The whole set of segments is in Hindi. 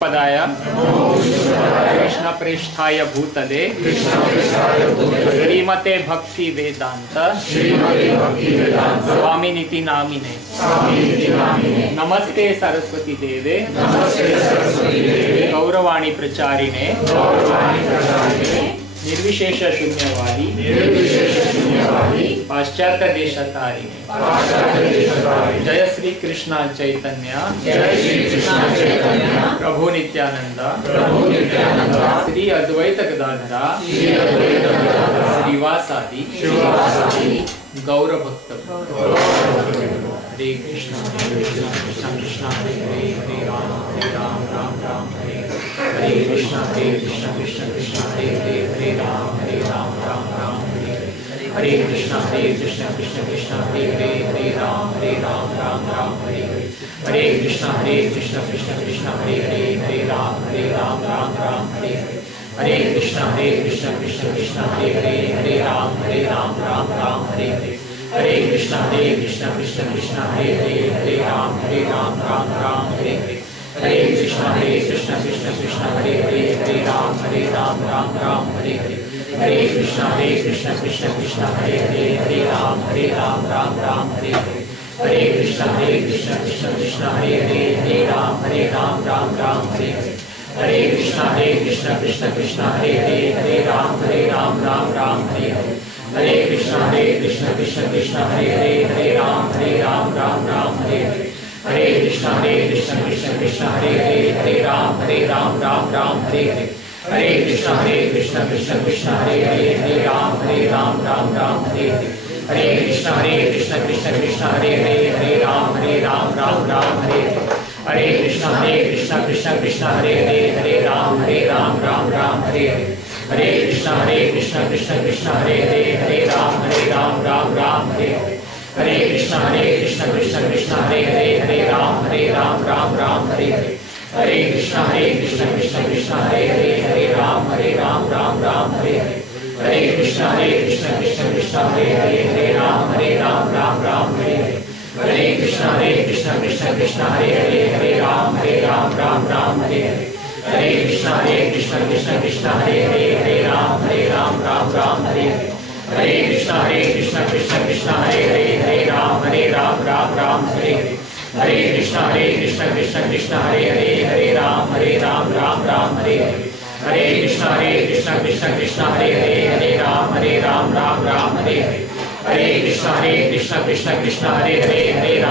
पदाय कृष्ण पृष्ठाय भूतले श्रीमते भक्ति वेदांत स्वामिनिति नामिने नमस्ते सरस्वती देवे गौरवाणी प्रचारिणे निर्विशेष शून्यवादी पाश्चात्य देशतारिणे जय श्री कृष्ण चैतन्य प्रभु नित्यानंद श्री अद्वैत गदाधरा श्रीवासादि गौर भक्त हरे कृष्ण कृष्ण कृष्ण हरे हरे राम राम राम हरे हरे कृष्ण कृष्ण कृष्ण हरे हरे राम राम हरे हरे कृष्ण कृष्ण कृष्ण हरे राम राम हरे हरे कृष्ण कृष्ण कृष्ण हरे राम राम हरे हरे कृष्ण कृष्ण कृष्ण हरे राम राम हरे हरे कृष्ण कृष्ण कृष्ण हरे राम राम हरे हरे कृष्ण कृष्ण कृष्ण हरे राम राम हरे हरे कृष्ण कृष्ण कृष्ण हरे राम राम हरे हरे कृष्ण कृष्ण कृष्ण हरे राम राम हरे हरे कृष्ण कृष्ण कृष्ण हरे राम राम हरे हरे कृष्ण कृष्ण कृष्ण हरे राम राम हरे हरे कृष्ण कृष्ण कृष्ण हरे राम राम हरे हरे कृष्ण कृष्ण कृष्ण हरे राम राम हरे हरे कृष्ण कृष्ण कृष्ण हरे राम राम हरे हरे कृष्ण कृष्ण कृष्ण हरे राम राम हरे हरे कृष्ण कृष्ण कृष्ण हरे राम राम हरे हरे कृष्ण कृष्ण कृष्ण हरे राम राम हरे हरे कृष्ण कृष्ण कृष्ण हरे राम राम हरे हरे कृष्ण कृष्ण कृष्ण हरे राम राम हरे हरे कृष्ण कृष्ण कृष्ण हरे राम हरे हरे कृष्ण कृष्ण कृष्ण हरे राम राम हरे हरे कृष्ण कृष्ण कृष्ण हरे राम हरे हरे कृष्ण कृष्ण कृष्ण हरे राम राम हरे हरे कृष्ण कृष्ण कृष्ण हरे राम राम हरे हरे कृष्ण कृष्ण कृष्ण हरे राम हरे हरे कृष्ण कृष्ण कृष्ण हरे राम राम हरे हरे कृष्ण कृष्ण कृष्ण हरे राम हरे हरे कृष्ण कृष्ण कृष्ण हरे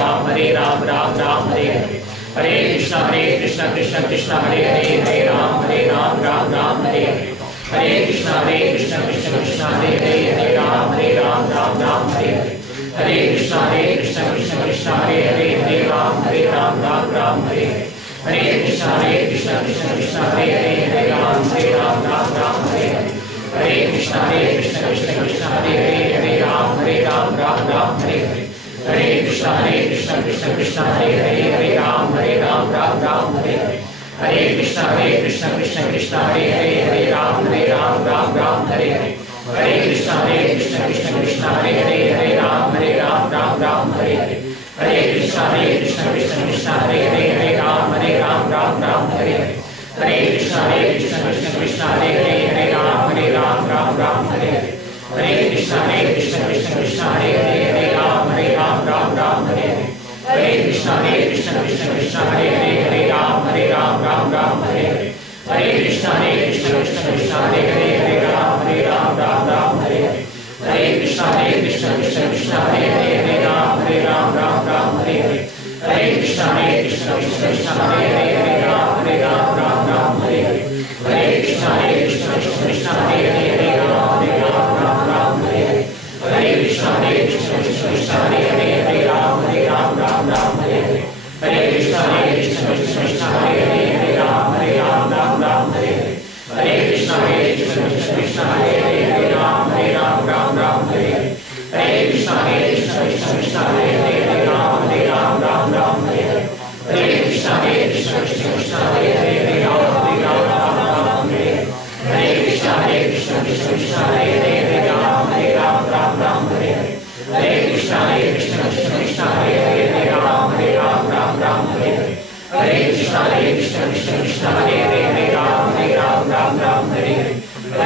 राम राम हरे हरे कृष्ण कृष्ण कृष्ण हरे राम हरे हरे कृष्ण कृष्ण कृष्ण हरे राम हरे हरे कृष्ण कृष्ण कृष्ण हरे राम हरे हरे कृष्ण कृष्ण कृष्ण हरे राम हरे हरे कृष्ण कृष्ण कृष्ण हरे राम हरे हरे कृष्ण कृष्ण कृष्ण हरे राम हरे हरे कृष्ण कृष्ण कृष्ण हरे राम हरे हरे कृष्ण कृष्ण कृष्ण हरे राम हरे हरे कृष्ण कृष्ण कृष्ण हरे राम हरे हरे कृष्ण कृष्ण कृष्ण हरे राम हरे हरे कृष्ण कृष्ण कृष्ण हरे राम हरे हरे कृष्ण कृष्ण कृष्ण हरे राम हरे हरे कृष्ण कृष्ण कृष्ण हरे राम हरे हरे कृष्ण कृष्ण कृष्ण हरे राम हरे हरे कृष्ण कृष्ण कृष्ण हरे Ram Hare Hare Krishna Krishna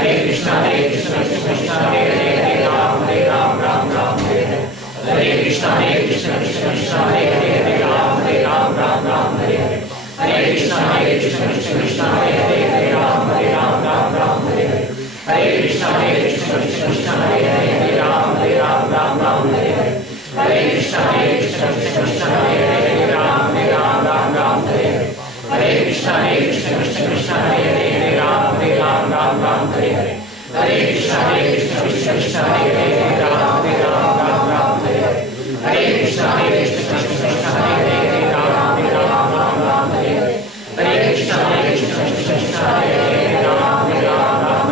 Hare Krishna Krishna Krishna Hare Hare Ram Ram Ram Hare Hare Hare Krishna Krishna Krishna Hare Hare Ram Ram Hare Hare Hare Krishna Krishna Krishna Hare Hare Ram Ram Hare Hare Hare Krishna Krishna Krishna Hare Hare Ram Ram Hare Hare Hare Krishna Krishna Krishna Hare Hare Ram Ram Hare Hare Hare Krishna Krishna Krishna Hare Hare Ram Ram Hare Hare Hare Krishna Krishna Krishna Hare Hare Ram Ram Hare Hare Hare Krishna Krishna Krishna Hare Hare Ram Ram Hare Hare Hare Krishna Krishna Krishna Hare Hare Ram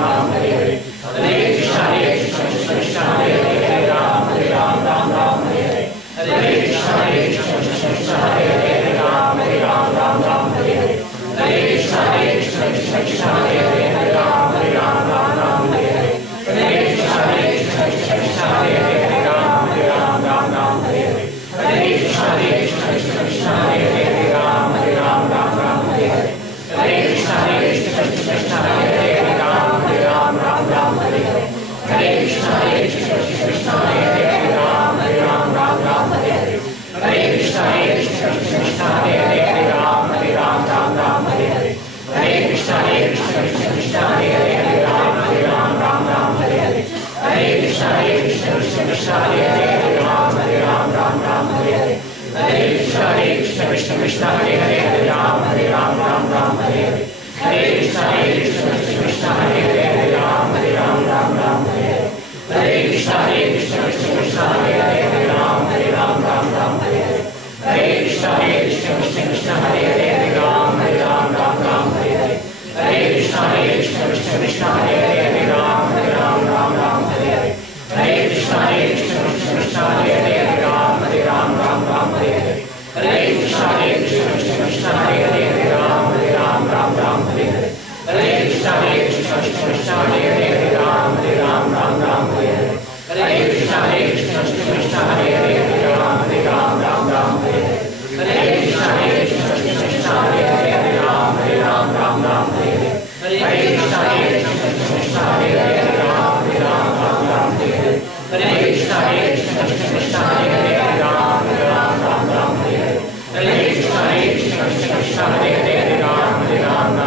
Ram Hare Hare Hare Krishna Krishna Krishna Hare Hare Ram Ram Hare Hare Hare Krishna Krishna Krishna Hare Hare Ram Ram Hare Hare Hare Krishna Krishna Krishna Hare Hare Ram Ram Hare Hare Hare Krishna Krishna Krishna Hare Hare Ram Ram Hare Hare Hare Krishna Krishna Krishna Hare Hare Ram Ram Hare Hare Hare Krishna Krishna Krishna Hare Hare Ram Ram Hare Hare Hare Krishna Krishna Krishna Hare Hare Ram Ram Hare Hare Hare Krishna Krishna Krishna Hare Hare Ram Ram Hare Hare Hare Krishna Krishna Krishna Hare Hare Ram Ram Hare Hare Hare Krishna Krishna Krishna Hare Hare Ram Ram Hare Hare Hare Krishna Krishna Krishna Hare Hare Ram Ram Hare Hare Hare Krishna Krishna Krishna Hare Hare Ram Ram Hare Hare Hare Krishna Krishna Krishna Hare Hare Ram Ram Hare Hare Hare Krishna Krishna Krishna Hare Hare Ram Ram Hare Hare Hare Krishna Krishna Krishna Hare Hare Ram Ram Hare Hare Hare Krishna Krishna Krishna Hare Hare Ram Ram Hare Hare Hare Krishna Krishna Krishna Hare Hare Ram Ram Hare Hare Hare Krishna Krishna Krishna Hare Hare Ram Ram Hare Hare Hare Krishna Krishna Krishna Hare Hare Ram Ram Hare Hare Hare Krishna Krishna Krishna Hare Hare Ram Ram Hare Hare Hare Krishna Krishna Krishna Hare Hare Ram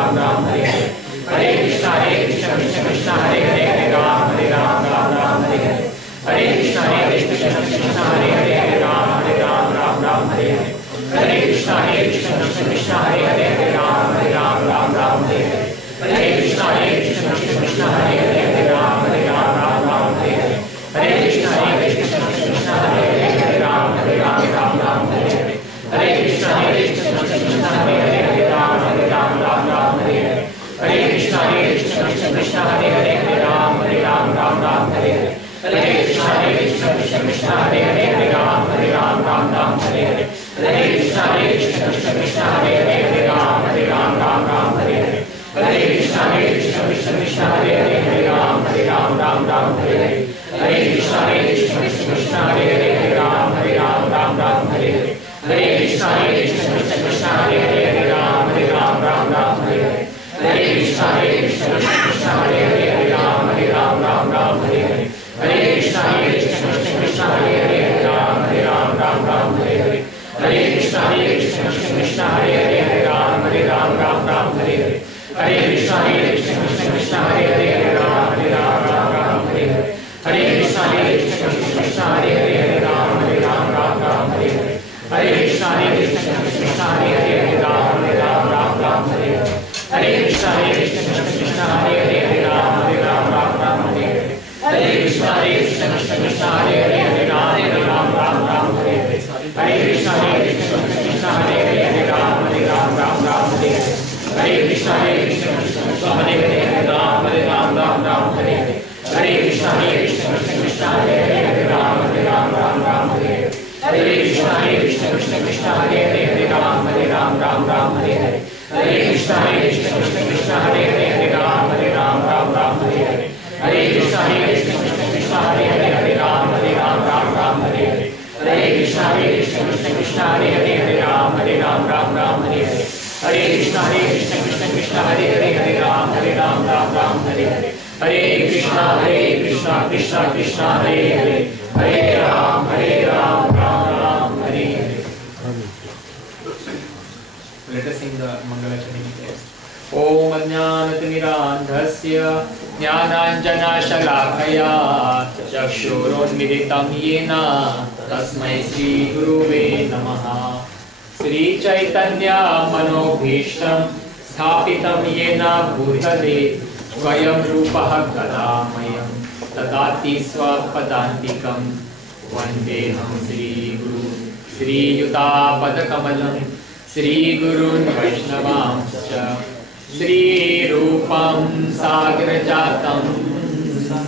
Ram Hare Hare Hare Krishna Krishna Krishna Hare Hare Ram Ram Hare Hare Hare Krishna Krishna Krishna Hare Hare Ram Ram Hare Hare Hare Krishna Krishna Krishna Hare Hare Ram Ram Hare Hare Hare Krishna Krishna Krishna Hare Hare Ram Ram Hare Hare Hare Krishna Krishna Krishna Hare Hare Ram Ram Hare Hare Hare Krishna Krishna Krishna Hare Hare Ram Ram Hare Hare Hare Krishna Krishna Krishna Hare Hare Ram Ram Hare Hare Hare Krishna Krishna Krishna Hare Hare Ram Ram Hare Hare Hare Krishna Krishna Krishna Hare Hare Ram Ram Hare Hare Hare Krishna Krishna Krishna Hare Hare Ram Ram Hare Hare Hare Krishna Krishna Krishna Hare Hare Ram Ram Hare Hare Hare Krishna Krishna Krishna Hare Hare Ram Ram Hare Hare Hare Krishna Krishna Krishna Hare Hare Ram Ram Hare Hare Hare Krishna Krishna Krishna Hare Hare Ram Ram Hare Hare Hare Krishna Krishna Krishna Hare Hare Ram Ram Hare Hare Hare Krishna Krishna Krishna Hare Hare Ram Ram Hare Hare Hare Krishna Krishna Krishna Hare Hare Ram Ram Hare Hare Hare Krishna Krishna Krishna Hare Hare Ram Ram Hare Hare Hare Krishna Krishna Krishna Hare Hare Ram Ram Hare Hare Hare Krishna Krishna Krishna Hare Hare Ram Ram Hare Hare Hare Krishna Krishna Krishna Hare Hare Ram Ram Hare Hare Hare Krishna Krishna Krishna Hare Hare Ram Ram Hare Hare Hare Krishna Krishna Krishna Hare Hare Ram Ram Hare Hare Hare Krishna Krishna Krishna Hare Hare Ram Ram Hare Hare Hare Krishna Krishna Krishna Hare Hare Ram Ram Hare Hare Hare Krishna Krishna Krishna Hare Hare Ram Ram Hare Hare Hare Krishna Krishna Krishna Hare Hare Ram Ram Hare Hare Hare Krishna Krishna Krishna Hare Hare Ram Ram Hare Hare Hare Krishna Krishna Krishna Hare Hare Ram Ram Hare Hare Hare Krishna Krishna Krishna Hare Hare Ram Ram Hare Hare Hare Krishna Krishna Krishna Hare Hare, Hare Ram Ram Ram Hare Hare. Let us sing the Mangala Chanting. Om Ajnanatimidandhasya Jnananjanashalakhaya Chakshurunmilitam Yena Tasmai Shri Guruve Namaha। Shri Chaitanya Manobhishtam Sthapitam Yena Bhutale Swayam Rupaha Kadamayam Tadati Swapadantikam Vandeham Shri Guru Shri Yuta Padakamalam Shri Gurun Vaishnavamscha Shri Rupam Sagrajatam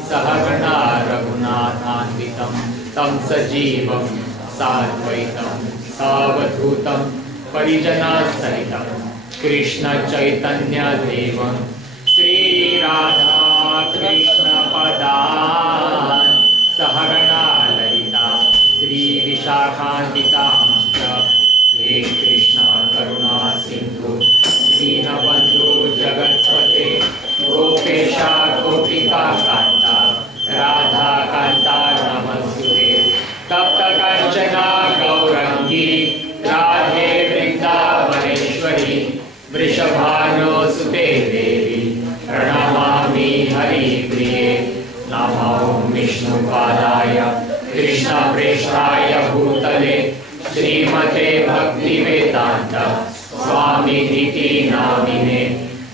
Sahagana Raghunathanvitam Tam Sajivam Sadvaitam Savadhutam Parijana Sahitam Krishna Chaitanya Devam Shri Radha Krishna Padan Sahagana Lalita Shri Vishakhanvitamscha He Krishna Karuna Sindhu Dinabandhu Jagatpate Gopesha Gopika Kanta Radha Kanta Namaste Tapta Kanchana Gaurangi Radhe Vrindavaneshwari Vrishabhano Sute Devi Pranamami Hari Priye Namo Vishnu Padaya Krishna Preshtaya Bhutale Srimate Bhakti Vedanta Swami Niti Namine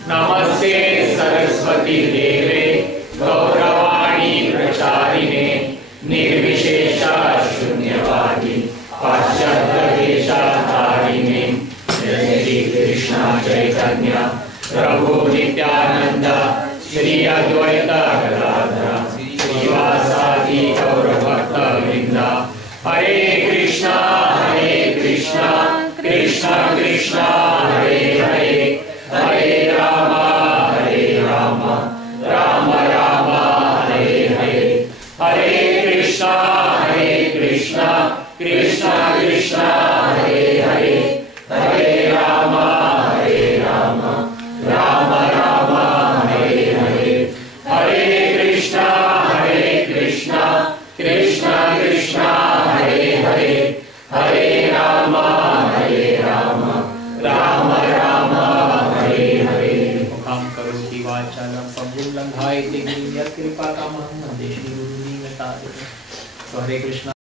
Namaste Saraswati Deve Gauravani Pracharine Nirvishesha Shunyavadi Paschatya Deshatarine Shri Krishna Chaitanya Prabhu Nityananda Shri Advaita Gadadhara Srivasadi Gauravakta Vrinda Hare Krishna Krishna Krishna Hare Hare, Hare Rama Rama Rama Hare Hare, Hare Krishna Krishna Krishna Hare Hare, Hare Rama Rama Hare Hare, Hare Krishna Krishna Krishna Hare Hare, Hare Rama Rama Hare Hare। Mukham karoti vachalam pambum langhayate गिरिं यत्कृपातमहं वन्दे श्री गुरुं दीनतारिणं। So Hare Krishna।